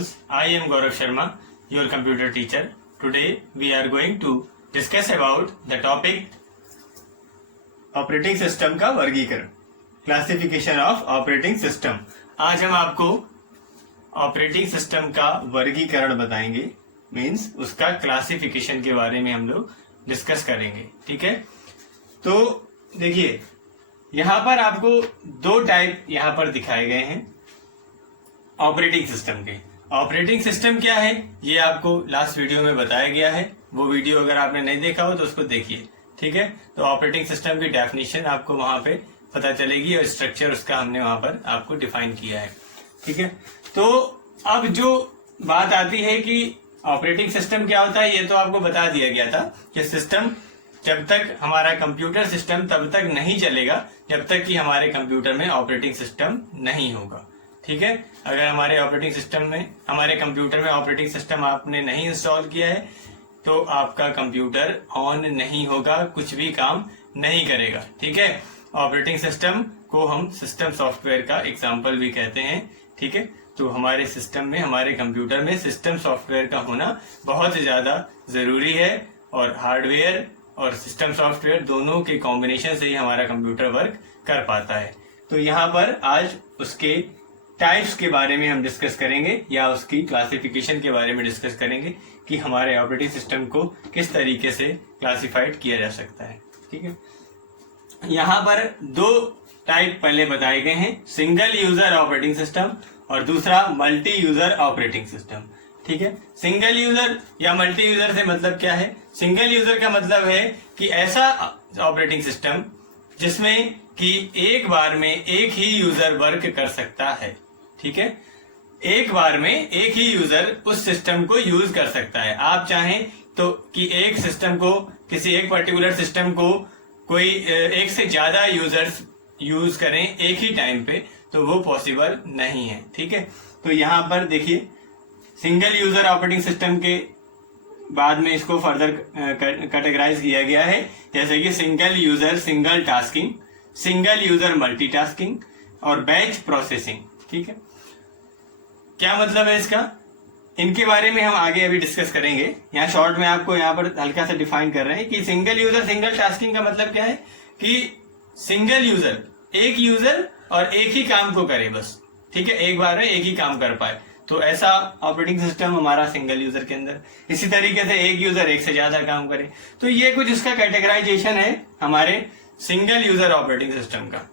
videos. I am Gaurav Sharma, your computer teacher. Today we are going to discuss about the topic operating system का वर्गीकरण, classification of operating system. आज हम आपको operating system का वर्गीकरण बताएंगे, means उसका क्लासिफिकेशन के बारे में हम लोग डिस्कस करेंगे। ठीक है, तो देखिए यहाँ पर आपको दो टाइप यहाँ पर दिखाए गए हैं ऑपरेटिंग सिस्टम के। ऑपरेटिंग सिस्टम क्या है ये आपको लास्ट वीडियो में बताया गया है, वो वीडियो अगर आपने नहीं देखा हो तो उसको देखिए। ठीक है, तो ऑपरेटिंग सिस्टम की डेफिनेशन आपको वहां पे पता चलेगी और स्ट्रक्चर उसका हमने वहां पर आपको डिफाइन किया है। ठीक है, तो अब जो बात आती है कि ऑपरेटिंग सिस्टम क्या होता है, ये तो आपको बता दिया गया था कि सिस्टम जब तक हमारा कंप्यूटर सिस्टम तब तक नहीं चलेगा जब तक कि हमारे कंप्यूटर में ऑपरेटिंग सिस्टम नहीं होगा। ठीक है, अगर हमारे ऑपरेटिंग सिस्टम में हमारे कंप्यूटर में ऑपरेटिंग सिस्टम आपने नहीं इंस्टॉल किया है तो आपका कंप्यूटर ऑन नहीं होगा, कुछ भी काम नहीं करेगा। ठीक है, ऑपरेटिंग सिस्टम को हम सिस्टम सॉफ्टवेयर का एग्जाम्पल भी कहते हैं। ठीक है, तो हमारे सिस्टम में हमारे कंप्यूटर में सिस्टम सॉफ्टवेयर का होना बहुत ज्यादा जरूरी है और हार्डवेयर और सिस्टम सॉफ्टवेयर दोनों के कॉम्बिनेशन से ही हमारा कंप्यूटर वर्क कर पाता है। तो यहाँ पर आज उसके टाइप्स के बारे में हम डिस्कस करेंगे या उसकी क्लासिफिकेशन के बारे में डिस्कस करेंगे कि हमारे ऑपरेटिंग सिस्टम को किस तरीके से क्लासिफाइड किया जा सकता है। ठीक है, यहाँ पर दो टाइप पहले बताए गए हैं, सिंगल यूजर ऑपरेटिंग सिस्टम और दूसरा मल्टी यूजर ऑपरेटिंग सिस्टम। ठीक है, सिंगल यूजर या मल्टी यूजर से मतलब क्या है? सिंगल यूजर का मतलब है कि ऐसा ऑपरेटिंग सिस्टम जिसमें कि एक बार में एक ही यूजर वर्क कर सकता है। ठीक है, एक बार में एक ही यूजर उस सिस्टम को यूज कर सकता है। आप चाहें तो कि एक सिस्टम को, किसी एक पर्टिकुलर सिस्टम को कोई एक से ज्यादा यूजर्स यूज करें एक ही टाइम पे, तो वो पॉसिबल नहीं है। ठीक है, तो यहाँ पर देखिए सिंगल यूजर ऑपरेटिंग सिस्टम के बाद में इसको फर्दर कैटेगराइज किया गया है, जैसे कि single user single tasking, single user multitasking और बैच प्रोसेसिंग। ठीक है, क्या मतलब है इसका, इनके बारे में हम आगे अभी डिस्कस करेंगे। यहाँ शॉर्ट में आपको यहाँ पर हल्का सा डिफाइन कर रहे हैं कि सिंगल यूजर सिंगल टास्किंग का मतलब क्या है कि सिंगल यूजर, एक यूजर और एक ही काम को करे बस। ठीक है, एक बार में एक ही काम कर पाए, तो ऐसा ऑपरेटिंग सिस्टम हमारा सिंगल यूजर के अंदर। इसी तरीके से एक यूजर एक से ज्यादा काम करे, तो ये कुछ इसका कैटेगराइजेशन है हमारे सिंगल यूजर ऑपरेटिंग सिस्टम का।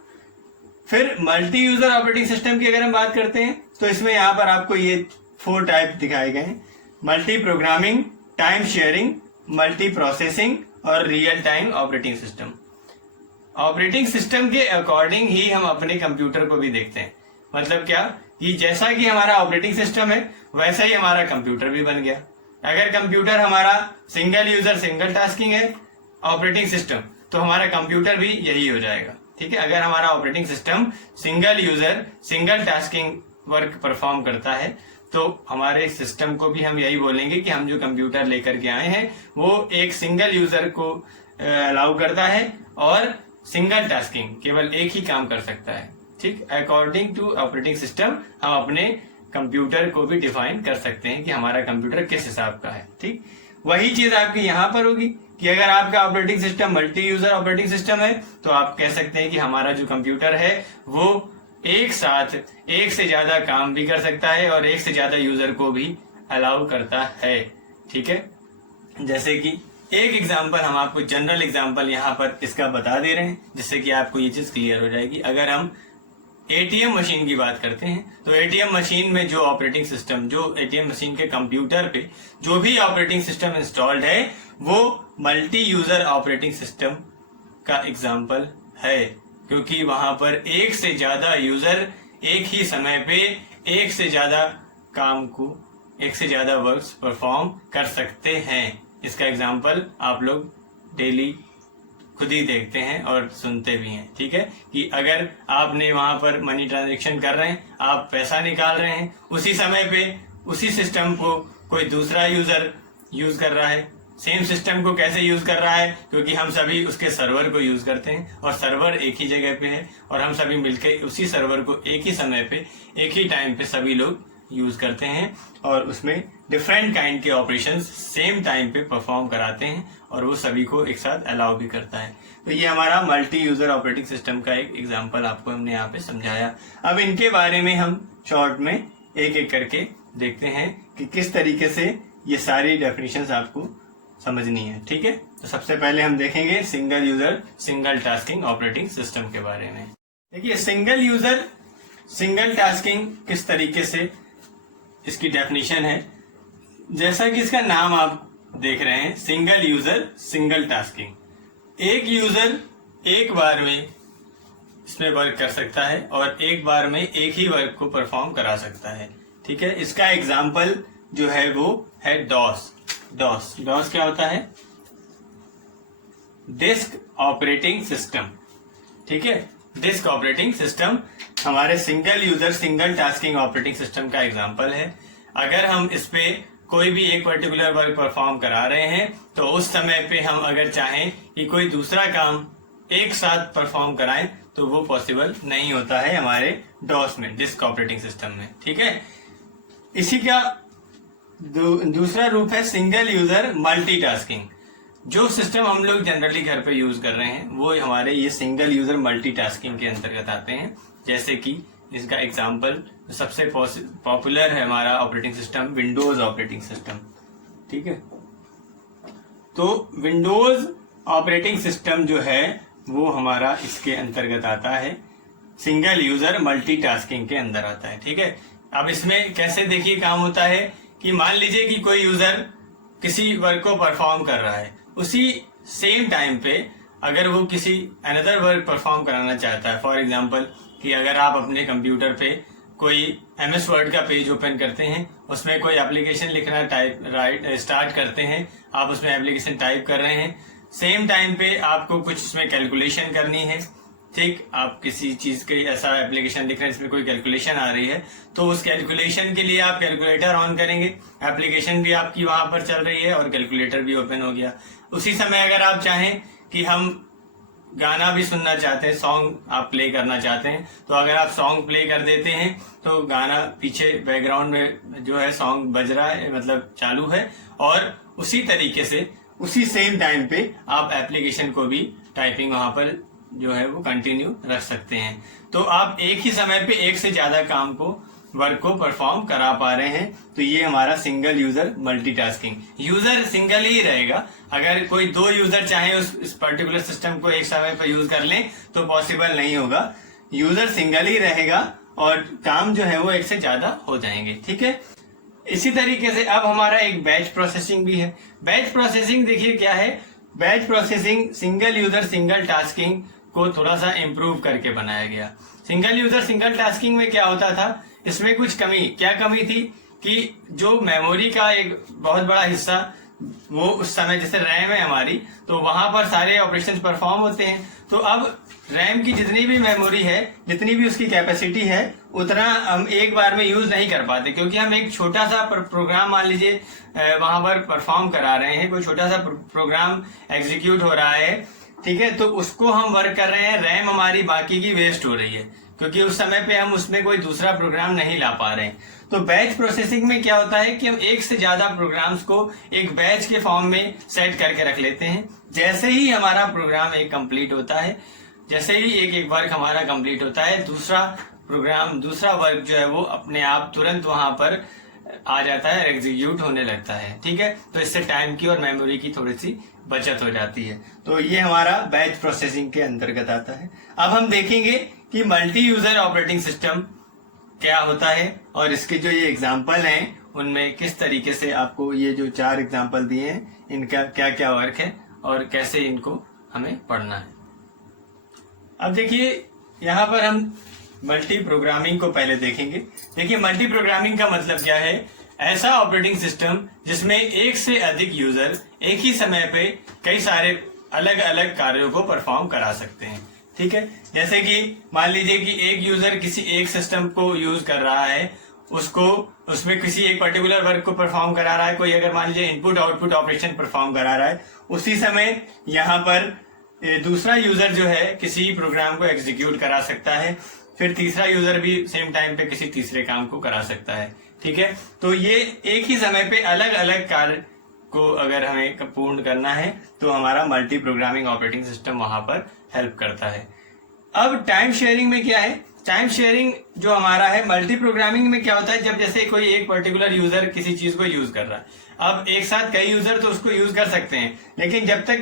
फिर मल्टी यूजर ऑपरेटिंग सिस्टम की अगर हम बात करते हैं तो इसमें यहाँ पर आपको ये 4 टाइप दिखाए गए हैं, multi programming, time sharing, multi processing और real time operating system. Operating system के अकॉर्डिंग ही हम अपने कंप्यूटर को भी देखते हैं। मतलब क्या कि जैसा कि हमारा ऑपरेटिंग सिस्टम है वैसा ही हमारा कंप्यूटर भी बन गया। अगर कंप्यूटर हमारा सिंगल यूजर सिंगल टास्किंग है ऑपरेटिंग सिस्टम, तो हमारा कंप्यूटर भी यही हो जाएगा। ठीक है, अगर हमारा operating system single user single tasking work perform करता है तो हमारे सिस्टम को भी हम यही बोलेंगे कि हम जो कंप्यूटर लेकर के आए हैं वो एक सिंगल यूजर को अलाउ करता है और सिंगल टास्किंग केवल एक ही काम कर सकता है। ठीक, अकॉर्डिंग टू ऑपरेटिंग सिस्टम हम अपने कंप्यूटर को भी डिफाइन कर सकते हैं कि हमारा कंप्यूटर किस हिसाब का है। ठीक, वही चीज आपकी यहाँ पर होगी कि अगर आपका operating system multi user operating system है तो आप कह सकते हैं कि हमारा जो कंप्यूटर है वो एक साथ एक से ज्यादा काम भी कर सकता है और एक से ज्यादा यूजर को भी अलाउ करता है। ठीक है, जैसे कि एक एग्जांपल हम आपको जनरल एग्जांपल यहाँ पर इसका बता दे रहे हैं जिससे कि आपको ये चीज क्लियर हो जाएगी। अगर हम एटीएम मशीन की बात करते हैं तो एटीएम मशीन में जो ऑपरेटिंग सिस्टम, जो एटीएम मशीन के कंप्यूटर पे जो भी ऑपरेटिंग सिस्टम इंस्टॉल्ड है वो मल्टी यूजर ऑपरेटिंग सिस्टम का एग्जांपल है, क्योंकि वहां पर एक से ज्यादा यूजर एक ही समय पे एक से ज्यादा काम को, एक से ज्यादा वर्क्स परफॉर्म कर सकते हैं। इसका एग्जांपल आप लोग डेली खुद ही देखते हैं और सुनते भी हैं। ठीक है, कि अगर आपने वहां पर मनी ट्रांजैक्शन कर रहे हैं, आप पैसा निकाल रहे हैं, उसी समय पे उसी सिस्टम को कोई दूसरा यूजर यूज कर रहा है। सेम सिस्टम को कैसे यूज कर रहा है, क्योंकि हम सभी उसके सर्वर को यूज करते हैं और सर्वर एक ही जगह पे है और हम सभी मिलकर उसी सर्वर को एक ही समय पे एक ही टाइम पे सभी लोग यूज करते हैं और उसमें डिफरेंट काइंड के ऑपरेशंस सेम टाइम पे परफॉर्म कराते हैं और वो सभी को एक साथ अलाउ भी करता है। तो ये हमारा मल्टी यूजर ऑपरेटिंग सिस्टम का एक एग्जांपल आपको हमने यहाँ पे समझाया। अब इनके बारे में हम शॉर्ट में एक एक करके देखते हैं कि किस तरीके से ये सारी डेफिनेशंस आपको समझनी है। ठीक है, तो सबसे पहले हम देखेंगे single user single tasking operating system के बारे में। देखिए सिंगल यूजर सिंगल टास्किंग किस तरीके से इसकी डेफिनेशन है। जैसा कि इसका नाम आप देख रहे हैं, सिंगल यूजर सिंगल टास्किंग, एक यूजर एक बार में इसमें वर्क कर सकता है और एक बार में एक ही वर्क को परफॉर्म करा सकता है। ठीक है, इसका एग्जाम्पल जो है वो है डॉस। डॉस क्या होता है? Disk operating system. ठीक है, डिस्क ऑपरेटिंग सिस्टम हमारे single user single tasking operating system का एग्जाम्पल है। अगर हम इस पे कोई भी एक पर्टिकुलर वर्क परफॉर्म करा रहे हैं तो उस समय पे हम अगर चाहें कि कोई दूसरा काम एक साथ परफॉर्म कराएं तो वो पॉसिबल नहीं होता है हमारे डॉस में, डिस्क ऑपरेटिंग सिस्टम में। ठीक है, इसी का दूसरा रूप है सिंगल यूजर मल्टीटास्किंग। जो सिस्टम हम लोग जनरली घर पे यूज कर रहे हैं वो हमारे ये सिंगल यूजर मल्टीटास्किंग के अंतर्गत आते हैं। जैसे कि इसका एग्जांपल सबसे पॉपुलर है हमारा operating system Windows operating system. ठीक है, तो विंडोज ऑपरेटिंग सिस्टम जो है वो हमारा इसके अंतर्गत आता है, सिंगल यूजर मल्टीटास्किंग के अंदर आता है। ठीक है, अब इसमें कैसे देखिए काम होता है कि मान लीजिए कि कोई यूजर किसी वर्क को परफॉर्म कर रहा है, उसी सेम टाइम पे अगर वो किसी अनदर वर्क परफॉर्म कराना चाहता है। फॉर एग्जांपल कि अगर आप अपने कंप्यूटर पे कोई MS वर्ड का पेज ओपन करते हैं, उसमें कोई एप्लीकेशन लिखना स्टार्ट करते हैं, आप उसमें एप्लीकेशन टाइप कर रहे हैं, सेम टाइम पे आपको कुछ उसमें कैलकुलेशन करनी है। ठीक, आप किसी चीज के ऐसा एप्लीकेशन लिख रहे हैं जिसमें कोई कैलकुलेशन आ रही है, तो उस कैलकुलेशन के लिए आप कैलकुलेटर ऑन करेंगे, एप्लीकेशन भी आपकी वहां पर चल रही है और कैलकुलेटर भी ओपन हो गया। उसी समय अगर आप चाहें कि हम गाना भी सुनना चाहते हैं, सॉन्ग आप प्ले करना चाहते हैं, तो अगर आप सॉन्ग प्ले कर देते हैं तो गाना पीछे बैकग्राउंड में जो है सॉन्ग बज रहा है, मतलब चालू है, और उसी तरीके से उसी सेम टाइम पे आप एप्लीकेशन को भी टाइपिंग वहां पर जो है वो कंटिन्यू रख सकते हैं। तो आप एक ही समय पे एक से ज्यादा काम को वर्क को परफॉर्म करा पा रहे हैं। तो ये हमारा single user multitasking. User single ही रहेगा, अगर कोई दो यूजर चाहे इस पर्टिकुलर सिस्टम को एक समय पर यूज कर लें तो पॉसिबल नहीं होगा। यूजर सिंगल ही रहेगा और काम जो है वो एक से ज्यादा हो जाएंगे। ठीक है, इसी तरीके से अब हमारा एक बैच प्रोसेसिंग भी है। बैच प्रोसेसिंग देखिए क्या है, batch processing single user single tasking को थोड़ा सा इम्प्रूव करके बनाया गया। सिंगल यूजर सिंगल टास्किंग में क्या होता था, इसमें कुछ क्या कमी थी कि जो मेमोरी का एक बहुत बड़ा हिस्सा वो उस समय जैसे रैम है हमारी, तो वहां पर सारे ऑपरेशंस परफॉर्म होते हैं। तो अब रैम की जितनी भी मेमोरी है, जितनी भी उसकी कैपेसिटी है, उतना हम एक बार में यूज नहीं कर पाते, क्योंकि हम एक छोटा सा प्रोग्राम मान लीजिए वहां पर परफॉर्म करा रहे हैं, कोई छोटा सा प्रोग्राम एग्जीक्यूट हो रहा है। ठीक है, तो उसको हम वर्क कर रहे हैं, रैम हमारी बाकी की वेस्ट हो रही है, क्योंकि उस समय पे हम उसमें कोई दूसरा प्रोग्राम नहीं ला पा रहे हैं। तो बैच प्रोसेसिंग में क्या होता है कि हम एक से ज्यादा प्रोग्राम्स को एक बैच के फॉर्म में सेट करके रख लेते हैं। जैसे ही हमारा प्रोग्राम एक कंप्लीट होता है, जैसे ही एक वर्क हमारा कंप्लीट होता है, दूसरा वर्क जो है वो अपने आप तुरंत वहां पर आ जाता है, एग्जीक्यूट होने लगता है। ठीक है, तो इससे टाइम की और मेमोरी की थोड़ी सी बचत हो जाती है। तो ये हमारा बैच प्रोसेसिंग के अंतर्गत आता है। अब हम देखेंगे कि मल्टी यूजर ऑपरेटिंग सिस्टम क्या होता है और इसके जो ये एग्जाम्पल हैं उनमें किस तरीके से आपको ये जो 4 एग्जाम्पल दिए हैं इनका क्या क्या वर्क है और कैसे इनको हमें पढ़ना है। अब देखिए यहाँ पर हम मल्टी प्रोग्रामिंग को पहले देखेंगे। देखिए मल्टी प्रोग्रामिंग का मतलब क्या है, ऐसा ऑपरेटिंग सिस्टम जिसमें एक से अधिक यूजर एक ही समय पे कई सारे अलग अलग कार्यों को परफॉर्म करा सकते हैं। ठीक है, जैसे कि मान लीजिए कि एक यूजर किसी एक सिस्टम को यूज कर रहा है, उसमें किसी एक पर्टिकुलर वर्क को परफॉर्म करा रहा है। कोई अगर मान लीजिए इनपुट आउटपुट ऑपरेशन परफॉर्म करा रहा है, उसी समय यहाँ पर दूसरा यूजर जो है किसी प्रोग्राम को एग्जीक्यूट करा सकता है, फिर तीसरा यूजर भी सेम टाइम पे किसी तीसरे काम को करा सकता है। ठीक है। तो ये एक ही समय पे अलग अलग कार्य को अगर हमें पूर्ण करना है तो हमारा मल्टी प्रोग्रामिंग ऑपरेटिंग सिस्टम वहां पर हेल्प करता है। अब टाइम शेयरिंग में क्या है, टाइम शेयरिंग जो हमारा है मल्टी प्रोग्रामिंग में क्या होता है, जब जैसे कोई एक पर्टिकुलर यूजर किसी चीज को यूज कर रहा है, अब एक साथ कई यूजर तो उसको यूज कर सकते हैं, लेकिन जब तक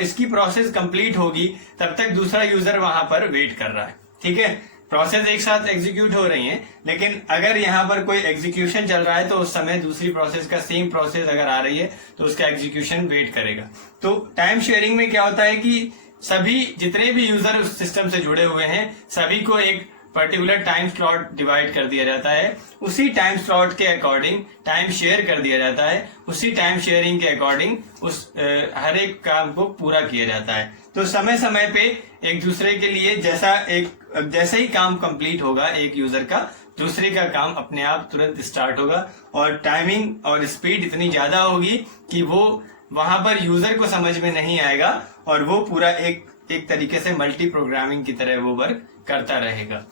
इसकी प्रोसेस कंप्लीट होगी तब तक दूसरा यूजर वहां पर वेट कर रहा है। ठीक है, प्रोसेस एक साथ एग्जीक्यूट हो रही है, लेकिन अगर यहाँ पर कोई एग्जीक्यूशन चल रहा है तो उस समय दूसरी प्रोसेस का सेम प्रोसेस अगर आ रही है तो उसका एग्जीक्यूशन वेट करेगा। तो टाइम शेयरिंग में क्या होता है कि सभी जितने भी यूजर उस सिस्टम से जुड़े हुए हैं सभी को एक पर्टिकुलर टाइम स्लॉट डिवाइड कर दिया जाता है, उसी टाइम स्लॉट के अकॉर्डिंग टाइम शेयर कर दिया जाता है, उसी टाइम शेयरिंग के अकॉर्डिंग उस हर एक काम को पूरा किया जाता है। तो समय समय पे एक दूसरे के लिए जैसे ही काम कंप्लीट होगा एक यूजर का, दूसरे का काम अपने आप तुरंत स्टार्ट होगा और टाइमिंग और स्पीड इतनी ज्यादा होगी कि वो वहां पर यूजर को समझ में नहीं आएगा और वो पूरा एक तरीके से मल्टी प्रोग्रामिंग की तरह वो वर्क करता रहेगा।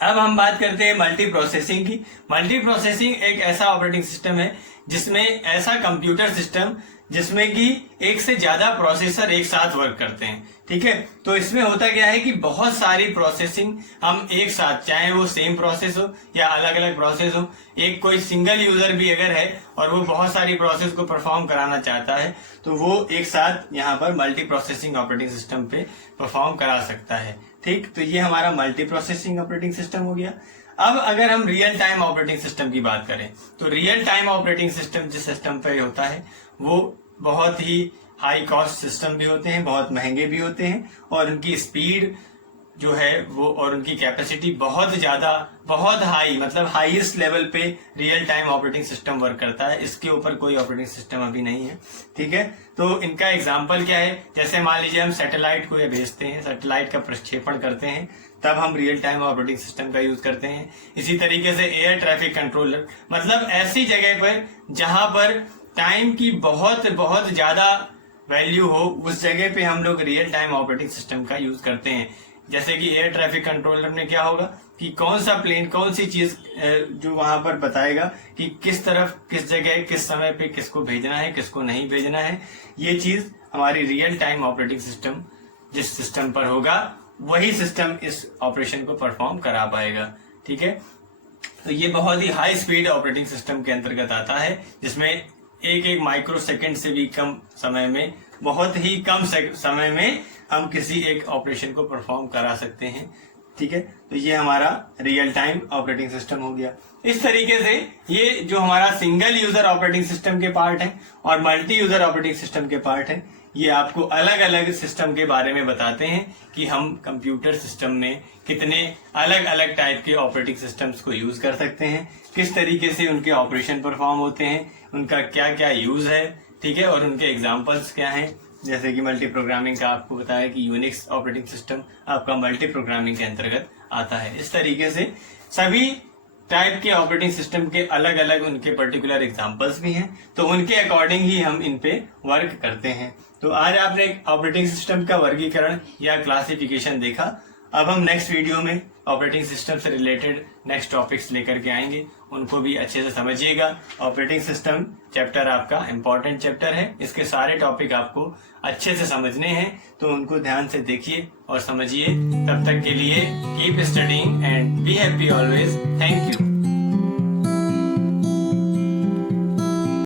अब हम बात करते हैं मल्टी प्रोसेसिंग की। मल्टी प्रोसेसिंग एक ऐसा ऑपरेटिंग सिस्टम है जिसमें ऐसा कंप्यूटर सिस्टम जिसमें कि एक से ज्यादा प्रोसेसर एक साथ वर्क करते हैं। ठीक है, तो इसमें होता क्या है कि बहुत सारी प्रोसेसिंग हम एक साथ, चाहे वो सेम प्रोसेस हो या अलग अलग प्रोसेस हो, एक कोई सिंगल यूजर भी अगर है और वो बहुत सारी प्रोसेस को परफॉर्म कराना चाहता है तो वो एक साथ यहाँ पर मल्टी प्रोसेसिंग ऑपरेटिंग सिस्टम पे परफॉर्म करा सकता है। ठीक, तो ये हमारा मल्टी प्रोसेसिंग ऑपरेटिंग सिस्टम हो गया। अब अगर हम रियल टाइम ऑपरेटिंग सिस्टम की बात करें तो रियल टाइम ऑपरेटिंग सिस्टम जिस सिस्टम पे होता है वो बहुत ही हाई कॉस्ट सिस्टम भी होते हैं, बहुत महंगे भी होते हैं और उनकी स्पीड जो है वो और उनकी कैपेसिटी बहुत ज्यादा, बहुत हाई, मतलब हाईएस्ट लेवल पे real time operating system work करता है। इसके ऊपर कोई ऑपरेटिंग सिस्टम अभी नहीं है। ठीक है, तो इनका एग्जांपल क्या है, जैसे मान लीजिए हम सैटेलाइट को ये भेजते हैं, सैटेलाइट का प्रक्षेपण करते हैं, तब हम रियल टाइम ऑपरेटिंग सिस्टम का यूज करते हैं। इसी तरीके से एयर ट्रैफिक कंट्रोलर, मतलब ऐसी जगह पर जहां पर टाइम की बहुत बहुत ज्यादा वैल्यू हो, उस जगह पे हम लोग रियल टाइम ऑपरेटिंग सिस्टम का यूज करते हैं। जैसे कि एयर ट्रैफिक कंट्रोलर में क्या होगा कि कौन सा प्लेन, कौन सी चीज जो वहां पर बताएगा कि किस तरफ, किस जगह, किस समय पे किसको भेजना है, किसको नहीं भेजना है, ये चीज हमारी रियल टाइम ऑपरेटिंग सिस्टम जिस सिस्टम पर होगा वही सिस्टम इस ऑपरेशन को परफॉर्म करा पाएगा। ठीक है, तो ये बहुत ही हाई स्पीड ऑपरेटिंग सिस्टम के अंतर्गत आता है जिसमें एक माइक्रो सेकेंड से भी कम समय में, बहुत ही कम समय में हम किसी एक ऑपरेशन को परफॉर्म करा सकते हैं। ठीक है, तो ये हमारा रियल टाइम ऑपरेटिंग सिस्टम हो गया। इस तरीके से ये जो हमारा सिंगल यूजर ऑपरेटिंग सिस्टम के पार्ट है और मल्टी यूजर ऑपरेटिंग सिस्टम के पार्ट है, ये आपको अलग अलग सिस्टम के बारे में बताते हैं कि हम कंप्यूटर सिस्टम में कितने अलग अलग टाइप के ऑपरेटिंग सिस्टम्स को यूज कर सकते हैं, किस तरीके से उनके ऑपरेशन परफॉर्म होते हैं, उनका क्या क्या यूज है। ठीक है, और उनके एग्जांपल्स क्या हैं, जैसे कि मल्टी प्रोग्रामिंग का आपको बताया कि यूनिक्स ऑपरेटिंग सिस्टम आपका मल्टी प्रोग्रामिंग के अंतर्गत आता है। इस तरीके से सभी टाइप के ऑपरेटिंग सिस्टम के अलग अलग उनके पर्टिकुलर एग्जांपल्स भी हैं, तो उनके अकॉर्डिंग ही हम इन पे वर्क करते हैं। तो आज आपने ऑपरेटिंग सिस्टम का वर्गीकरण या क्लासिफिकेशन देखा। अब हम नेक्स्ट वीडियो में ऑपरेटिंग सिस्टम से रिलेटेड नेक्स्ट टॉपिक्स लेकर के आएंगे, उनको भी अच्छे से समझिएगा। ऑपरेटिंग सिस्टम चैप्टर आपका इम्पोर्टेंट चैप्टर है, इसके सारे टॉपिक आपको अच्छे से समझने हैं, तो उनको ध्यान से देखिए और समझिए। तब तक के लिए keep studying and be happy always. Thank you.